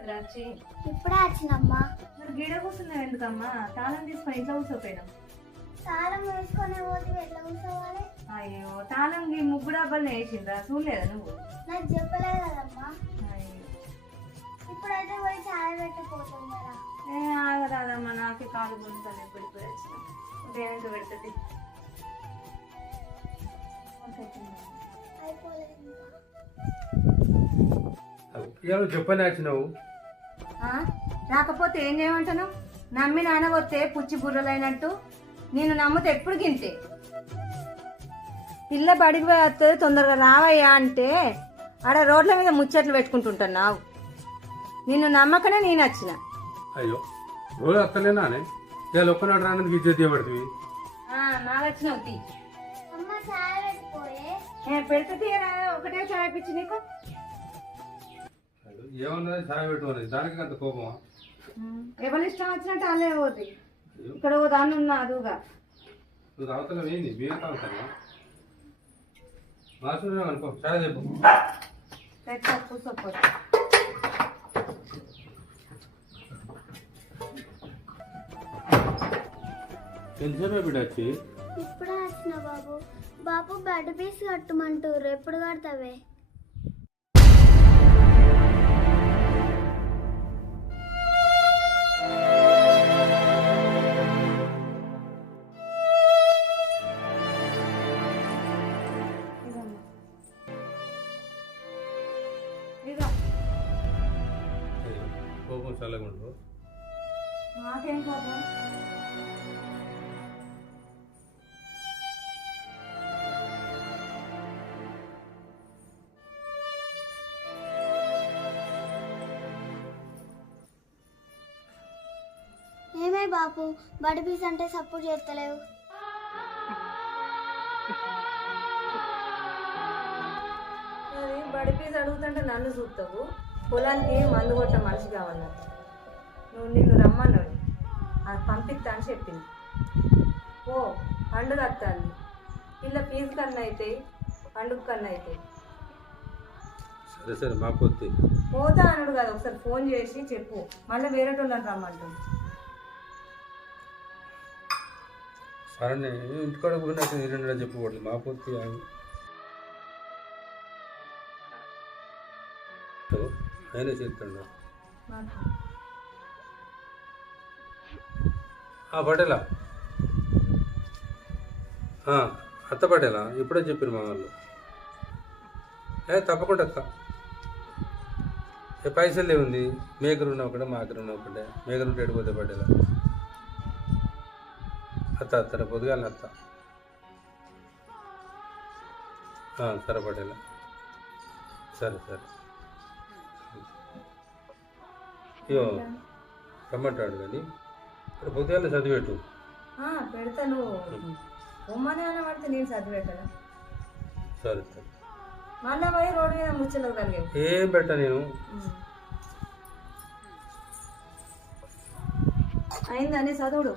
కదరా వచ్చి ఇప్పుడే వచ్చినమ్మా మరి గీడ కూర్చున్నావు ఎందుకమ్మా? తాళం తీసుకొని ఇంట్లో కూర్చోపోయినాం తాళం వేసుకొని పోతే ఎట్లా కూర్చోవాలి? అయ్యో తాళం ఈ ముగ్గు డబ్బాలు వేసిండ్రా? చూడలేదా నువ్వు? నాకు చెప్పలేదు కదమ్మా. అయ్యో. ఇప్పుడైతే పోయి చాయ్ పెట్టిపోతుంది కదా ఏ ఆగరాదమ్మా నాకే కాలు గుంటాను ఎప్పుడు వచ్చిన. దేనికి పెడుతుంది అయిపోలేదు. ఇవాళ చెప్పని వచ్చినావు ఆ? రాకపోతే ఏం చేయమంటాను? నమ్మి నానబోతే పుచ్చి బుర్రలైనట్టు. నేను నమ్మితే ఎప్పుడు గింతే? పిల్ల బడికి వస్తుంది తొందరగా రావయ్యా అంటే ఆడ రోడ్ల మీద ముచ్చట్లు పెట్టుకుంటుంటాను నావు నిన్ను నమ్మకనే నేను వచ్చిన అయ్యో రోజు ఇవాళ ఒక్కనాడు రానందుకు ఇజ్జత్ ఇవ్వబడుతుంది నాకు పెడితే ఒకటే చాయ్ పిచ్చి నీకు? ఏమన్నది? సాయ పెట్టుకున్నది. దానికి అంత కోపమా? ఎవరి ఇష్టం వచ్చినట్టు అల్లే పోతుంది ఇక్కడ ఓ దాన్ని ఉన్నా అదుగా నువ్వు తాగుతావు ఏంది? బియ్యం తాగుతావా మాసం అనుకో చాలా చెప్పు. ఎంతసేపు బిడ్డ వచ్చి? ఇప్పుడే వచ్చిన బాబు. బాబు బెడ్ పీస్ కట్టమంటారు ఎప్పుడు కడతావే? బాబు బడి పీస్ అంటే సపోర్ట్ చేస్తలేవు. అది బడి ఫీజు అడుగుతుంటే నన్ను చూస్తావు. పొలానికి మందు కొట్ట మనిషి కావాలన్నట్టు నువ్వు నిన్ను రమ్మన్నాడు అది పంపిస్తా అని చెప్పింది. ఓ పండుగ వస్తుంది పిల్ల ఫీజు కన్నా అవుతాయి పండుగ కన్నా అవుతాయి సరే సరే మా పొత్తి పోతా అన్నాడు కదా ఒకసారి ఫోన్ చేసి చెప్పు. మళ్ళీ వేరే వాళ్ళని రమ్మంటుంది. సరే ఇంటికాడ కూడా నాకు రెండు చెప్పకూడదు మా పూర్తి ఆగు. ఓ, ఆ పటేలా. అత్త పటేలా ఇప్పుడే చెప్పారు మా వాళ్ళు. ఏ తప్పకుండా అత్త. ఏ పైసలు ఏముంది మేకరు ఉన్న ఒకటే మాకరు ఉన్న ఒకటే మేకరు ఉంటే ఎడిపోతే పటేలా? అత్త అత్త పొద్దుగాల అత్త ఆ, సరే సరే సరే. ఇయో రమ్మంటాడు కానీ రేపు పొద్దుగాల చదివేటు ఆ, పెడతా నువ్వు. బొమ్మనే అన్న పడితే నేను చదివేటదా సరే సరే. మళ్ళీ పోయి రోడ్డు మీద ముచ్చలు ఏం పెట్ట నేను? అయిందని చదువుడు?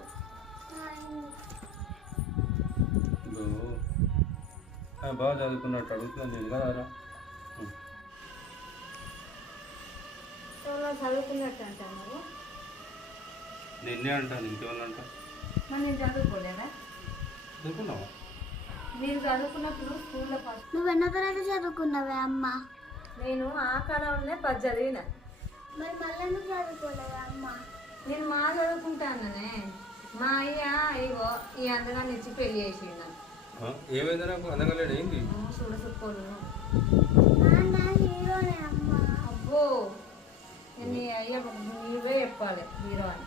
బాగా చదువుకున్నట్టు అడుగుతున్నాను నేను. కదా చదువుకున్నట్టు అంటాను నిన్నే అంటాను ఇంకేమన్నా అంటా మరి నేను చదువుకోలేదా? చదువుకున్నావా? మీరు చదువుకున్నప్పుడు స్కూల్లో ఫస్ట్ నువ్వు ఎన్నో తరగతి చదువుకున్నావే అమ్మ? నేను ఆ కాలంలోనే పది చదివిన. మరి మళ్ళీ ఎందుకు చదువుకోలేవే అమ్మ? నేను మా చదువుకుంటాననే. మా అయ్య ఇగో ఈ అందగాన్ని ఇచ్చి పెళ్ళి చేసిండు. ఏమైంది నాకు అందగలేడు ఏంది? అబ్బో నీవే చెప్పాలి హీరో అని.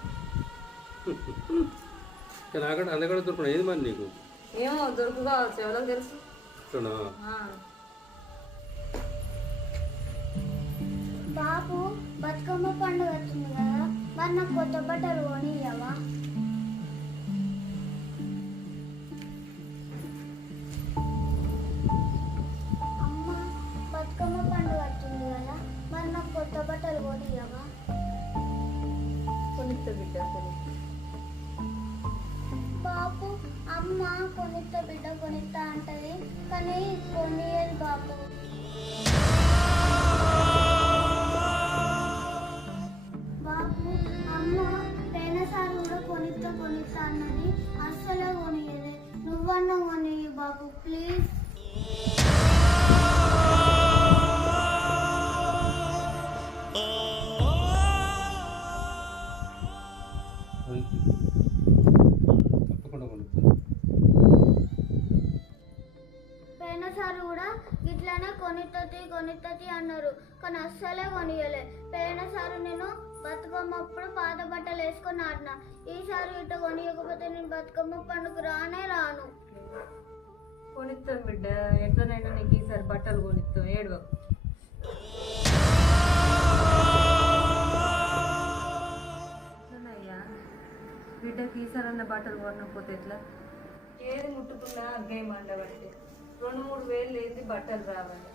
నాకంటే అందగడ దొరుకున్నా ఏది మరి నీకు? ఏమో దొరుకు కావచ్చు. ఎవరికి తెలుసు. బాబు బతుకమ్మ పండుగ వస్తుంది కదా. మరి నాకు కొత్త బట్టలు కొనియన్ బాబు అమ్మ పైనసారి కూడా కొనిస్తా కొనిస్తా అన్నది అస్సలు కొనియదు నువ్వన్నా కొనియ్యి బాబు ప్లీజ్ తప్పకుండా కొనుక్కుంటాను కొనిత్తతి అన్నారు. కానీ అస్సలే కొనియలే. పోయినసారి నేను బతుకమ్మ అప్పుడు పాత బట్టలు వేసుకొని ఆడిన. ఈసారి ఇట్ట కొనియకపోతే నేను బతుకమ్మ పండుగ రానే రాను. కొనిస్తాం బిడ్డ. ఎట్లనైనా నీకు ఈసారి బట్టలు కొనిస్తాం ఏడవ ఎట్లనయ్యా బిడ్డకి ఈసారి అన్న బట్టలు కొనకపోతే ఎట్లా? ఏది ముట్టుకున్నా అగ్గే మండబట్టి రెండు మూడు వేలు లేని బట్టలు రావాలి.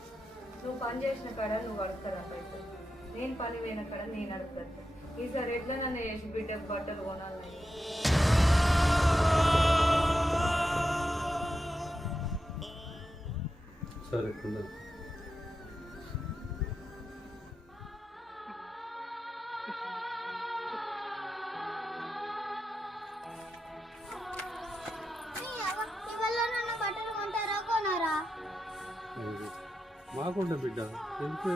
నువ్వు పని చేసిన కాడ నువ్వు అడుగుతారా పైసలు. నేను పని పోయిన కాడ నేను అడుగుతాను ఈసారి ఎట్లనన్నా చేసి బిడ్డకు బట్టలు కొనాలని సరే మాకుండా బిడ్డ. ఎందుకు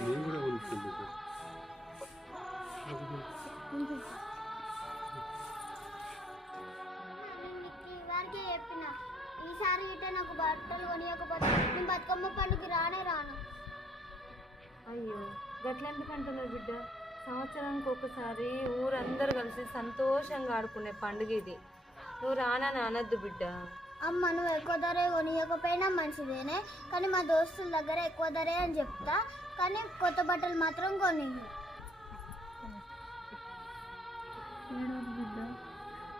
నేను కూడా కొనుక్కుంది బిడ్డ. నేను నీకు ఇవాళకే చెప్పిన. ఈసారి ఇట నాకు బట్టలు కొనియకపోతే నేను బతుకమ్మ పండుగ రానే రాను. అయ్యో గట్లెందుకు అంటున్నావు బిడ్డ? సంవత్సరానికి ఒకసారి ఊరందరూ కలిసి సంతోషంగా ఆడుకునే పండుగ ఇది. నువ్వు రానని అనద్దు బిడ్డ? అమ్మ నువ్వు ఎక్కువ ధరే కొనియకపోయినా మంచిదేనే కానీ మా దోస్తుల దగ్గర ఎక్కువ ధరే అని చెప్తా కానీ కొత్త బట్టలు మాత్రం కొని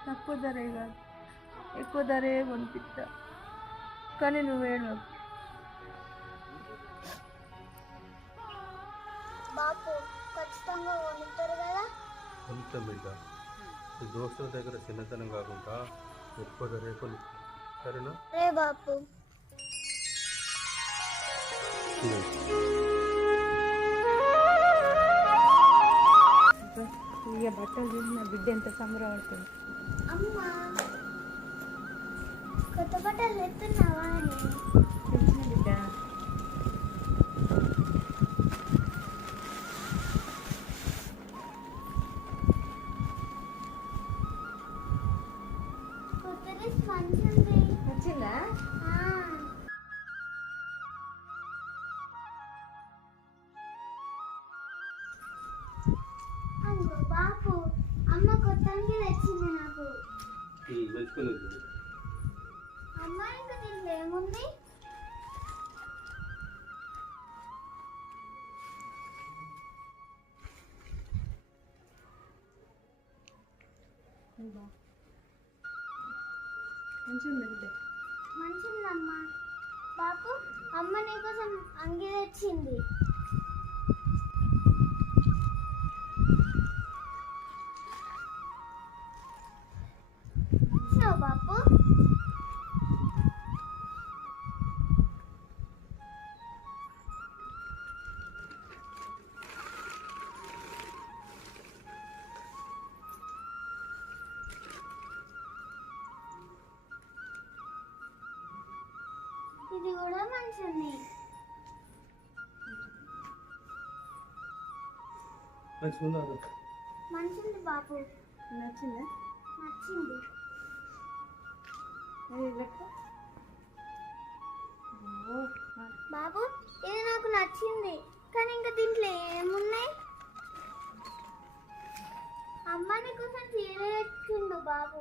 తక్కువ ధరే కాదు. ఎక్కువ ధరే కొనిపిస్తా కానీ నువ్వు ఏడవకు. బాపు ఖచ్చితంగా కొనిస్తారు కదా? కొంచెం దోస్తుల దగ్గర చిన్నతనం కాకుండా ఎక్కువ ధరే కొన్ని సరేనా? బాపు. ఇక బట్టలు చూసి నా బిడ్డ ఎంత సంబరపడుతుంది. అమ్మ కొత్త బట్టలు ఎత్తున్నావా అమ్మ తెచ్చింది నాకు మంచుకున్నది ఇంకా దీంట్లో ఏముంది మంచిగా బిడ్డ బాపు అమ్మ నీకోసం అంగీ తెచ్చింది ఇది కూడా మంచిది. మంచిది బాపు నచ్చిందా? నచ్చింది. బాబు ఇది నాకు నచ్చింది. కానీ ఇంకా దీంట్లో ఏమున్నాయి? అమ్మ నీకోసం చీర బాబు.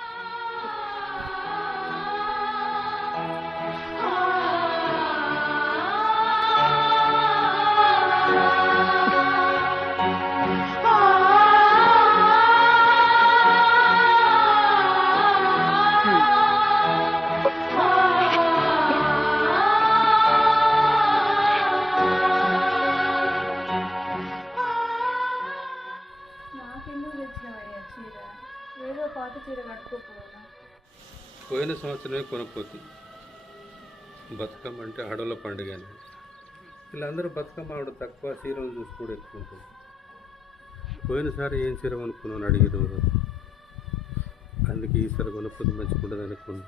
పోయిన సంవత్సరమే కొనుక్కోతి బతుకమ్మ అంటే అడవుల పండుగ వీళ్ళందరూ బతుకమ్మ ఆవిడ తక్కువ చీరలు చూసుకోవడం ఎక్కువ ఉంటుంది. పోయినసారి ఏం చీర కొనుక్కున్నాను అడిగారు అందుకే ఈసారి కొనుక్కుంది మంచిగుంటుంది అనుకున్నాను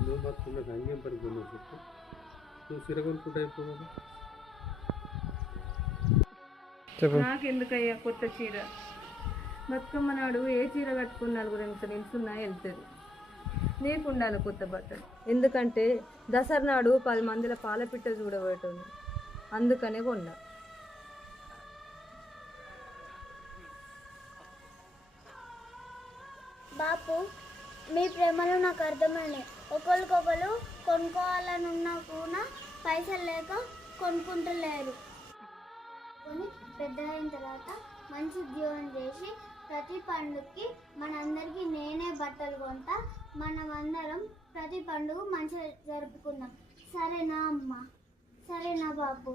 నువ్వు మాత్రం నాకు అంగేం పని నువ్వు చీర కొనుక్కుంటే అయిపోవు నాకెందుకయ్యా కొత్త చీర? బతుకమ్మ నాడు ఏ చీర కట్టుకున్న నలుగురు నిల్చున్నా వెళ్తుంది. నీకు ఉండాలి కొత్త బట్టలు. ఎందుకంటే దసరా నాడు పది మందిల పాలపిట్ట చూడబోయేటోంది అందుకనే కొన్నా. బాపు మీ ప్రేమలు నాకు అర్థమైనాయి ఒకరికొకరు కొనుక్కోవాలని ఉన్నా కూడా పైసలు లేక కొనుక్కుంటలేరు. కొని పెద్ద అయిన తర్వాత మంచి ఉద్యోగం చేసి ప్రతి పండుగకి మనందరికీ నేనే బట్టలు కొంటా. మనమందరం ప్రతి పండుగ మంచిగా జరుపుకుందాం సరేనా అమ్మ? సరేనా బాపు